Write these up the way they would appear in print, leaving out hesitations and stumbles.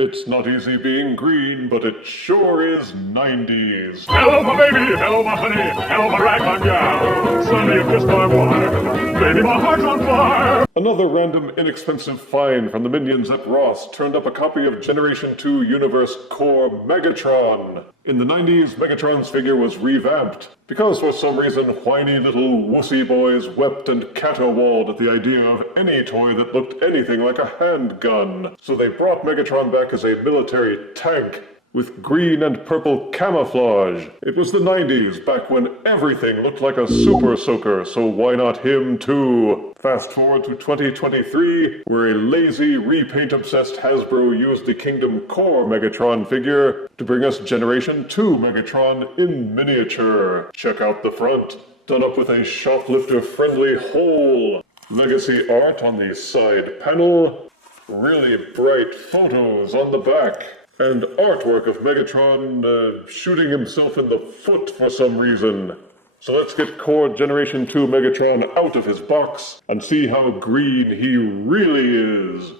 It's not easy being green, but it sure is 90s. Hello, my baby. Hello, my honey. Hello, my ragtime gal. Son, you've kissed my wife. Baby, my heart's on fire. Another random inexpensive find from the minions at Ross turned up a copy of Generation 2 Universe Core Megatron. In the 90s, Megatron's figure was revamped, because for some reason whiny little wussy boys wept and caterwauled at the idea of any toy that looked anything like a handgun. So they brought Megatron back as a military tank, with green and purple camouflage. It was the 90s, back when everything looked like a super soaker, so why not him too? Fast forward to 2023, where a lazy, repaint-obsessed Hasbro used the Kingdom Core Megatron figure to bring us Generation 2 Megatron in miniature. Check out the front, done up with a shoplifter-friendly hole. Legacy art on the side panel, really bright photos on the back, and artwork of Megatron shooting himself in the foot for some reason. So let's get Core Generation 2 Megatron out of his box and see how green he really is.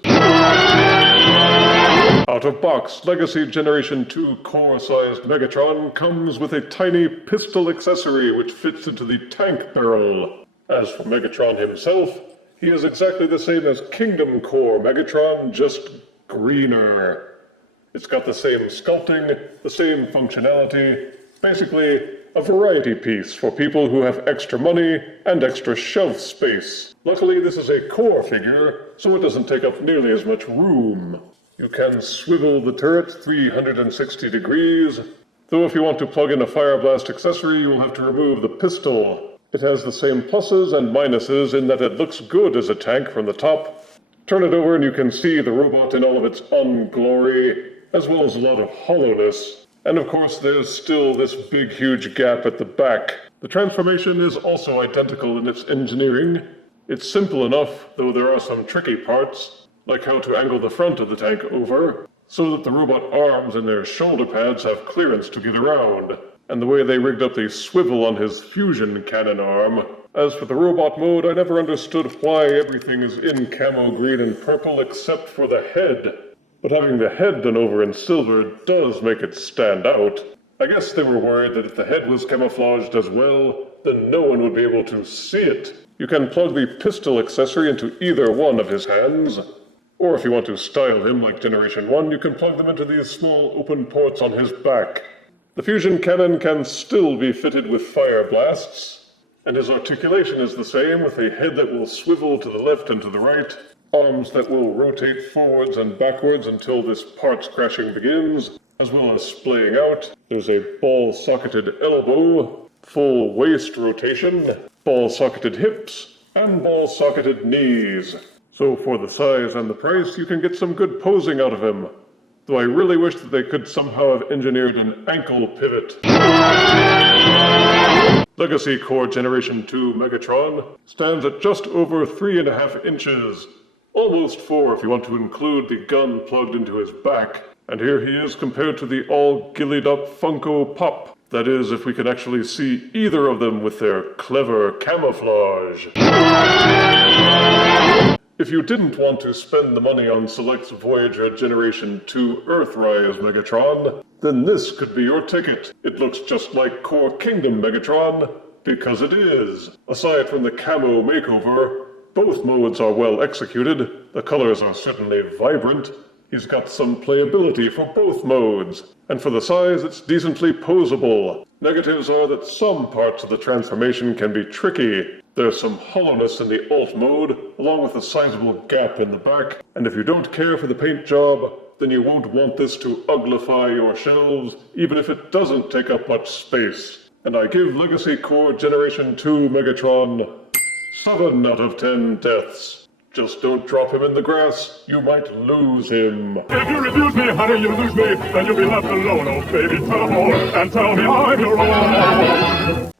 Out of box, Legacy Generation 2 core-sized Megatron comes with a tiny pistol accessory which fits into the tank barrel. As for Megatron himself, he is exactly the same as Kingdom Core Megatron, just greener. It's got the same sculpting, the same functionality, basically a variety piece for people who have extra money and extra shelf space. Luckily, this is a core figure, so it doesn't take up nearly as much room. You can swivel the turret 360 degrees, though if you want to plug in a fire blast accessory, you will have to remove the pistol. It has the same pluses and minuses in that it looks good as a tank from the top. Turn it over and you can see the robot in all of its unglory, as well as a lot of hollowness. And of course, there's still this big, huge gap at the back. The transformation is also identical in its engineering. It's simple enough, though there are some tricky parts, like how to angle the front of the tank over, so that the robot arms and their shoulder pads have clearance to get around, and the way they rigged up the swivel on his fusion cannon arm. As for the robot mode, I never understood why everything is in camo green and purple except for the head. But having the head done over in silver does make it stand out. I guess they were worried that if the head was camouflaged as well, then no one would be able to see it. You can plug the pistol accessory into either one of his hands, or if you want to style him like Generation 1, you can plug them into these small open ports on his back. The fusion cannon can still be fitted with fire blasts, and his articulation is the same, with a head that will swivel to the left and to the right, arms that will rotate forwards and backwards until this parts crashing begins, as well as splaying out. There's a ball-socketed elbow, full waist rotation, ball-socketed hips, and ball-socketed knees. So for the size and the price, you can get some good posing out of him. Though I really wish that they could somehow have engineered an ankle pivot. Legacy Core Generation 2 Megatron stands at just over 3.5 inches. Almost 4 if you want to include the gun plugged into his back. And here he is compared to the all gillied up Funko Pop. That is, if we can actually see either of them with their clever camouflage. If you didn't want to spend the money on Select's Voyager Generation 2 Earthrise Megatron, then this could be your ticket. It looks just like Core Kingdom Megatron, because it is. Aside from the camo makeover, both modes are well executed. The colors are certainly vibrant. He's got some playability for both modes. And for the size, it's decently posable. Negatives are that some parts of the transformation can be tricky. There's some hollowness in the alt mode, along with a sizable gap in the back. And if you don't care for the paint job, then you won't want this to uglify your shelves, even if it doesn't take up much space. And I give Legacy Core Generation 2 Megatron 7 out of 10 deaths. Just don't drop him in the grass, you might lose him. If you refuse me, honey, you lose me, then you'll be left alone, oh baby. Tell more, and tell me I'm your own.